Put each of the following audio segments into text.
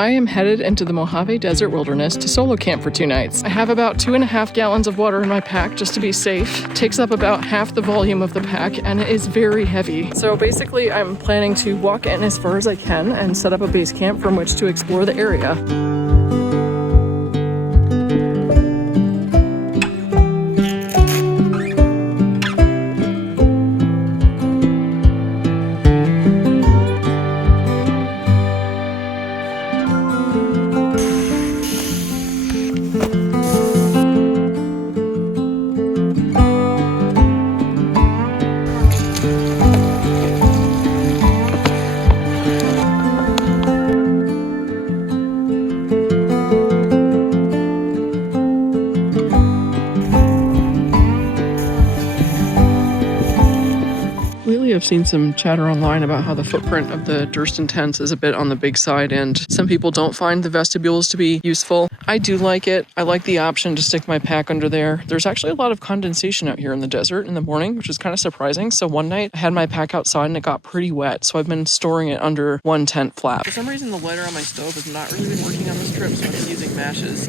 I am headed into the Mojave Desert wilderness to solo camp for 2 nights. I have about 2.5 gallons of water in my pack just to be safe. It takes up about half the volume of the pack and it is very heavy. So basically I'm planning to walk in as far as I can and set up a base camp from which to explore the area. I've seen some chatter online about how the footprint of the Durston tents is a bit on the big side and some people don't find the vestibules to be useful. I do like it. I like the option to stick my pack under there. There's actually a lot of condensation out here in the desert in the morning, which is kind of surprising. So one night I had my pack outside and it got pretty wet, so I've been storing it under one tent flap. For some reason the lighter on my stove has not really been working on this trip, so I've been using matches.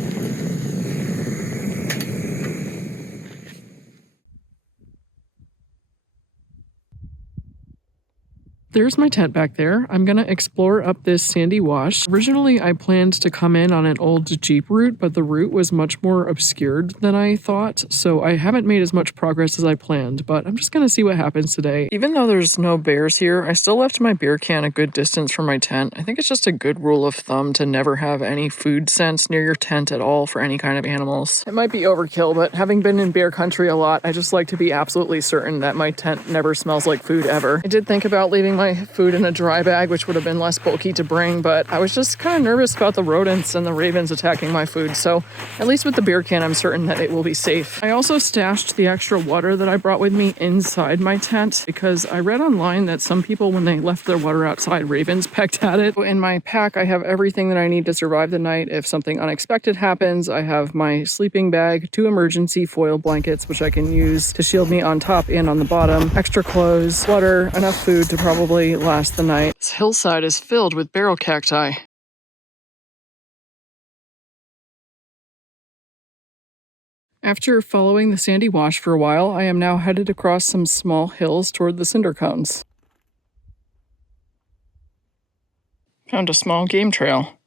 There's my tent back there. I'm gonna explore up this sandy wash. Originally, I planned to come in on an old Jeep route, but the route was much more obscured than I thought, so I haven't made as much progress as I planned, but I'm just gonna see what happens today. Even though there's no bears here, I still left my beer can a good distance from my tent. I think it's just a good rule of thumb to never have any food scents near your tent at all for any kind of animals. It might be overkill, but having been in bear country a lot, I just like to be absolutely certain that my tent never smells like food ever. I did think about leaving my food in a dry bag, which would have been less bulky to bring, but I was just kind of nervous about the rodents and the ravens attacking my food, so at least with the beer can I'm certain that it will be safe. I also stashed the extra water that I brought with me inside my tent because I read online that some people, when they left their water outside, ravens pecked at it. In my pack I have everything that I need to survive the night if something unexpected happens. I have my sleeping bag, 2 emergency foil blankets which I can use to shield me on top and on the bottom, extra clothes, water, enough food to probably last the night. This hillside is filled with barrel cacti. After following the sandy wash for a while, I am now headed across some small hills toward the cinder cones. Found a small game trail.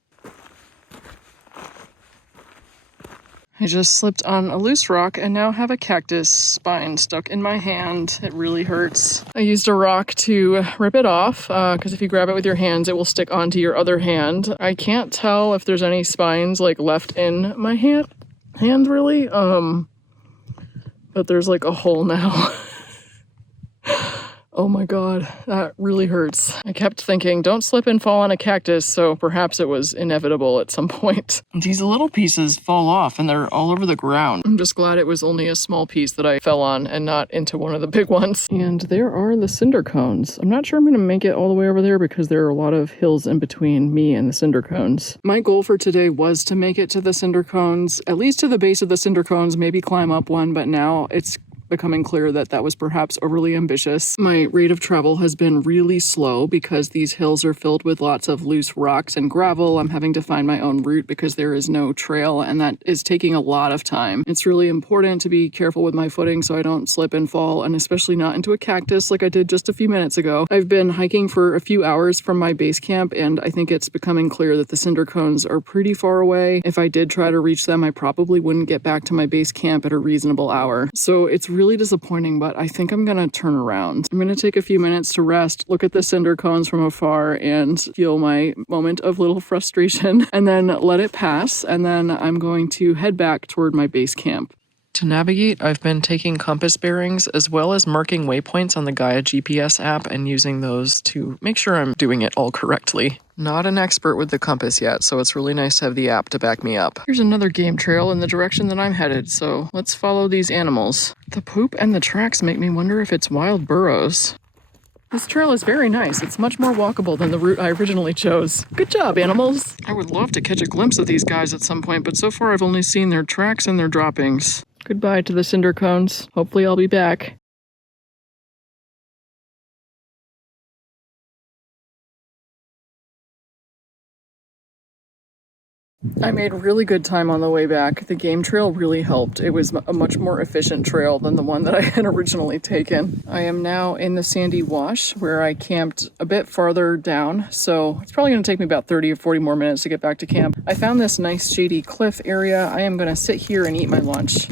I just slipped on a loose rock and now have a cactus spine stuck in my hand. It really hurts. I used a rock to rip it off because if you grab it with your hands, it will stick onto your other hand. I can't tell if there's any spines like left in my hand really, but there's like a hole now. Oh my god, that really hurts. I kept thinking, don't slip and fall on a cactus, so perhaps it was inevitable at some point. These little pieces fall off and they're all over the ground. I'm just glad it was only a small piece that I fell on and not into one of the big ones. And there are the cinder cones. I'm not sure I'm gonna make it all the way over there because there are a lot of hills in between me and the cinder cones. My goal for today was to make it to the cinder cones, at least to the base of the cinder cones, maybe climb up one, but now it's becoming clear that that was perhaps overly ambitious. My rate of travel has been really slow because these hills are filled with lots of loose rocks and gravel. I'm having to find my own route because there is no trail, and that is taking a lot of time. It's really important to be careful with my footing so I don't slip and fall, and especially not into a cactus like I did just a few minutes ago. I've been hiking for a few hours from my base camp, and I think it's becoming clear that the cinder cones are pretty far away. If I did try to reach them, I probably wouldn't get back to my base camp at a reasonable hour. So it's really disappointing, but I think I'm gonna turn around. I'm gonna take a few minutes to rest, look at the cinder cones from afar, and feel my moment of little frustration, and then let it pass, and then I'm going to head back toward my base camp. To navigate, I've been taking compass bearings as well as marking waypoints on the Gaia GPS app and using those to make sure I'm doing it all correctly. Not an expert with the compass yet, so it's really nice to have the app to back me up. Here's another game trail in the direction that I'm headed, so let's follow these animals. The poop and the tracks make me wonder if it's wild burros. This trail is very nice. It's much more walkable than the route I originally chose. Good job, animals! I would love to catch a glimpse of these guys at some point, but so far I've only seen their tracks and their droppings. Goodbye to the cinder cones. Hopefully I'll be back. I made really good time on the way back. The game trail really helped. It was a much more efficient trail than the one that I had originally taken. I am now in the Sandy Wash where I camped a bit farther down, so it's probably going to take me about 30 or 40 more minutes to get back to camp. I found this nice shady cliff area. I am going to sit here and eat my lunch.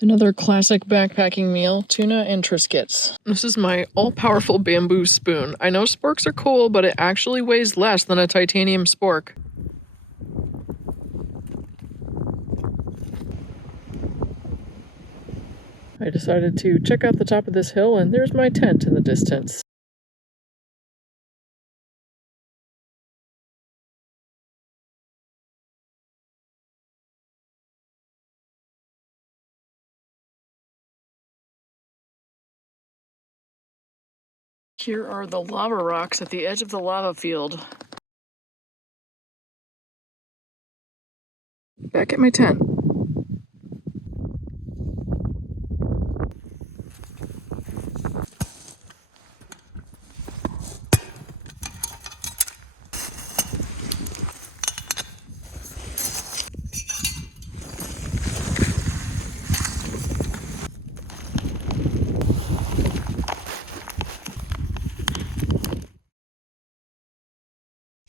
Another classic backpacking meal, tuna and Triscuits. This is my all-powerful bamboo spoon. I know sporks are cool, but it actually weighs less than a titanium spork. I decided to check out the top of this hill, and there's my tent in the distance. Here are the lava rocks at the edge of the lava field. Back at my tent.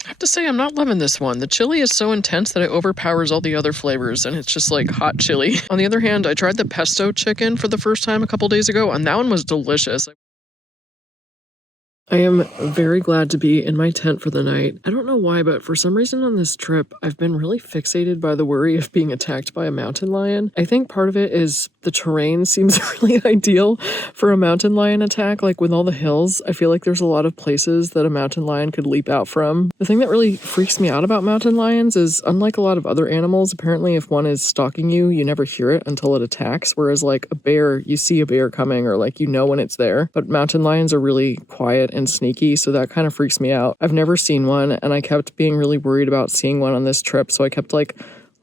I have to say, I'm not loving this one. The chili is so intense that it overpowers all the other flavors, and it's just like hot chili. On the other hand, I tried the pesto chicken for the first time a couple days ago, and that one was delicious. I am very glad to be in my tent for the night. I don't know why, but for some reason on this trip, I've been really fixated by the worry of being attacked by a mountain lion. I think part of it is the terrain seems really ideal for a mountain lion attack. Like with all the hills, I feel like there's a lot of places that a mountain lion could leap out from. The thing that really freaks me out about mountain lions is, unlike a lot of other animals, apparently if one is stalking you, you never hear it until it attacks. Whereas like a bear, you see a bear coming, or like you know when it's there. But mountain lions are really quiet and sneaky, so that kind of freaks me out. I've never seen one, and I kept being really worried about seeing one on this trip, so I kept like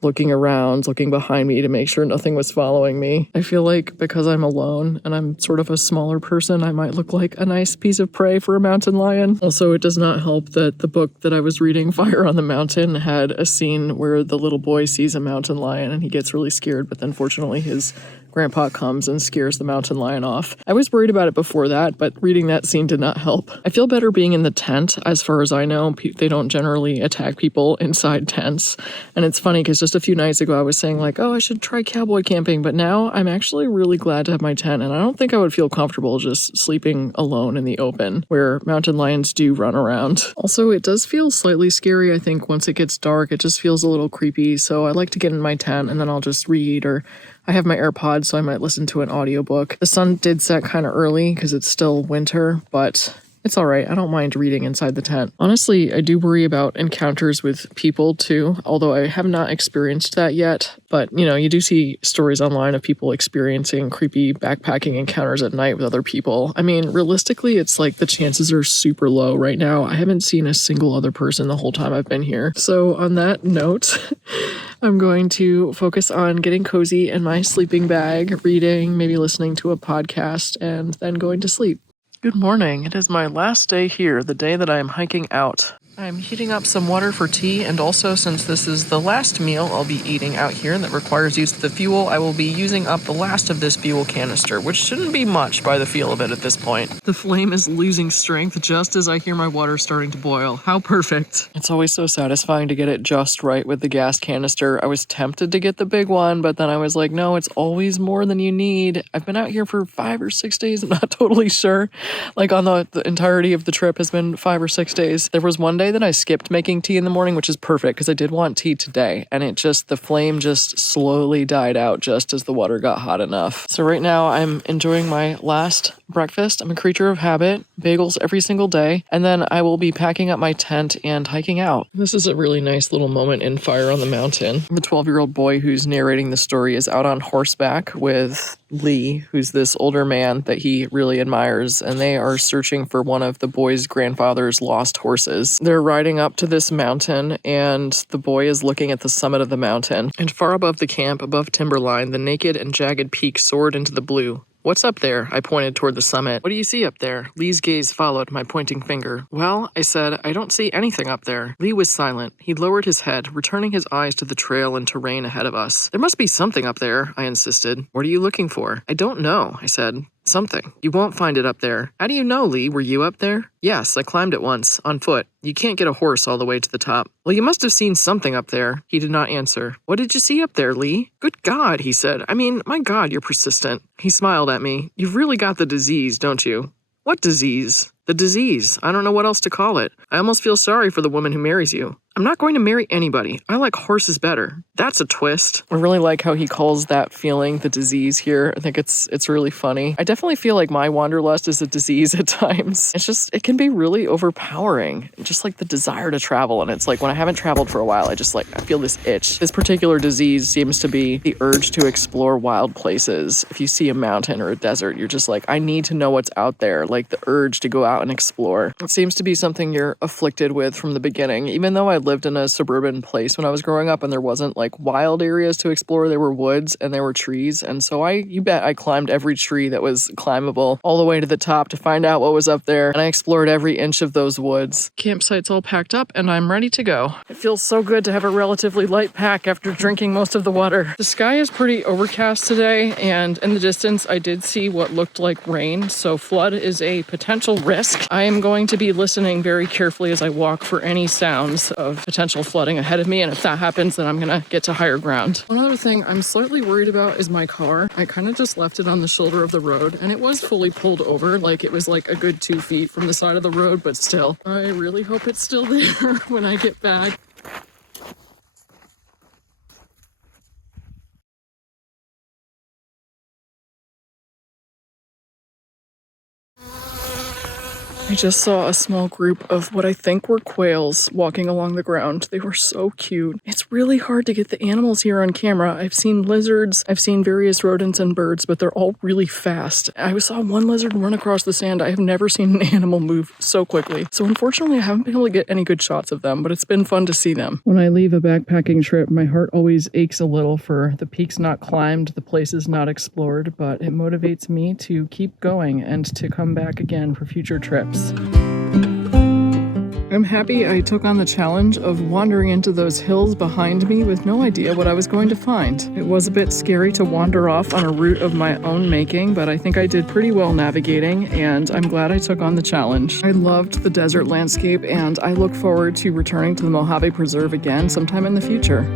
looking around, looking behind me to make sure nothing was following me. I feel like because I'm alone and I'm sort of a smaller person, I might look like a nice piece of prey for a mountain lion. Also, it does not help that the book that I was reading, Fire on the Mountain, had a scene where the little boy sees a mountain lion and he gets really scared, but then fortunately his grandpa comes and scares the mountain lion off. I was worried about it before that, but reading that scene did not help. I feel better being in the tent. As far as I know, they don't generally attack people inside tents. And it's funny because just a few nights ago I was saying like, oh, I should try cowboy camping, but now I'm actually really glad to have my tent, and I don't think I would feel comfortable just sleeping alone in the open where mountain lions do run around. Also, it does feel slightly scary. I think once it gets dark, it just feels a little creepy, so I like to get in my tent and then I'll just read, or I have my AirPods, so I might listen to an audiobook. The sun did set kind of early because it's still winter, but it's all right. I don't mind reading inside the tent. Honestly, I do worry about encounters with people too, although I have not experienced that yet. But, you know, you do see stories online of people experiencing creepy backpacking encounters at night with other people. I mean, realistically, it's like the chances are super low right now. I haven't seen a single other person the whole time I've been here. So on that note, I'm going to focus on getting cozy in my sleeping bag, reading, maybe listening to a podcast, and then going to sleep. Good morning. It is my last day here, the day that I am hiking out. I'm heating up some water for tea, and also since this is the last meal I'll be eating out here that requires use of the fuel, I will be using up the last of this fuel canister, which shouldn't be much by the feel of it at this point. The flame is losing strength just as I hear my water starting to boil. How perfect. It's always so satisfying to get it just right with the gas canister. I was tempted to get the big one, but then I was like, no, it's always more than you need. I've been out here for 5 or 6 days. I'm not totally sure. Like on the entirety of the trip has been 5 or 6 days. There was one day that I skipped making tea in the morning, which is perfect because I did want tea today, and the flame just slowly died out just as the water got hot enough. So right now I'm enjoying my last breakfast. I'm a creature of habit, bagels every single day, and then I will be packing up my tent and hiking out. This is a really nice little moment in Fire on the Mountain. The 12-year-old boy who's narrating the story is out on horseback with Lee, who's this older man that he really admires, and they are searching for one of the boy's grandfather's lost horses. They're riding up to this mountain, and the boy is looking at the summit of the mountain. And far above the camp, above timberline, the naked and jagged peak soared into the blue. What's up there? I pointed toward the summit. What do you see up there? Lee's gaze followed my pointing finger. Well, I said, I don't see anything up there. Lee was silent. He lowered his head, returning his eyes to the trail and terrain ahead of us. There must be something up there, I insisted. What are you looking for? I don't know, I said. Something. You won't find it up there. How do you know, Lee? Were you up there? Yes, I climbed it once, on foot. You can't get a horse all the way to the top. Well, you must have seen something up there. He did not answer. What did you see up there, Lee? Good God, he said. I mean, my God, you're persistent. He smiled at me. You've really got the disease, don't you? What disease? The disease. I don't know what else to call it. I almost feel sorry for the woman who marries you. I'm not going to marry anybody. I like horses better. That's a twist. I really like how he calls that feeling the disease here. I think it's really funny. I definitely feel like my wanderlust is a disease at times. It can be really overpowering. Just like the desire to travel. And it's like when I haven't traveled for a while, I feel this itch. This particular disease seems to be the urge to explore wild places. If you see a mountain or a desert, you're just like, I need to know what's out there. Like the urge to go out and explore. It seems to be something you're afflicted with from the beginning. Even though I lived in a suburban place when I was growing up and there wasn't like wild areas to explore, there were woods and there were trees. And so you bet I climbed every tree that was climbable all the way to the top to find out what was up there. And I explored every inch of those woods. Campsite's all packed up and I'm ready to go. It feels so good to have a relatively light pack after drinking most of the water. The sky is pretty overcast today, and in the distance I did see what looked like rain, so flood is a potential risk. I am going to be listening very carefully as I walk for any sounds of potential flooding ahead of me, and if that happens, then I'm gonna get to higher ground. One other thing I'm slightly worried about is my car. I kind of just left it on the shoulder of the road, and it was fully pulled over, like it was like a good 2 feet from the side of the road, but still. I really hope it's still there when I get back. I just saw a small group of what I think were quails walking along the ground. They were so cute. It's really hard to get the animals here on camera. I've seen lizards, I've seen various rodents and birds, but they're all really fast. I saw one lizard run across the sand. I have never seen an animal move so quickly. So unfortunately, I haven't been able to get any good shots of them, but it's been fun to see them. When I leave a backpacking trip, my heart always aches a little for the peaks not climbed, the places not explored, but it motivates me to keep going and to come back again for future trips. I'm happy I took on the challenge of wandering into those hills behind me with no idea what I was going to find. It was a bit scary to wander off on a route of my own making, but I think I did pretty well navigating, and I'm glad I took on the challenge. I loved the desert landscape, and I look forward to returning to the Mojave Preserve again sometime in the future.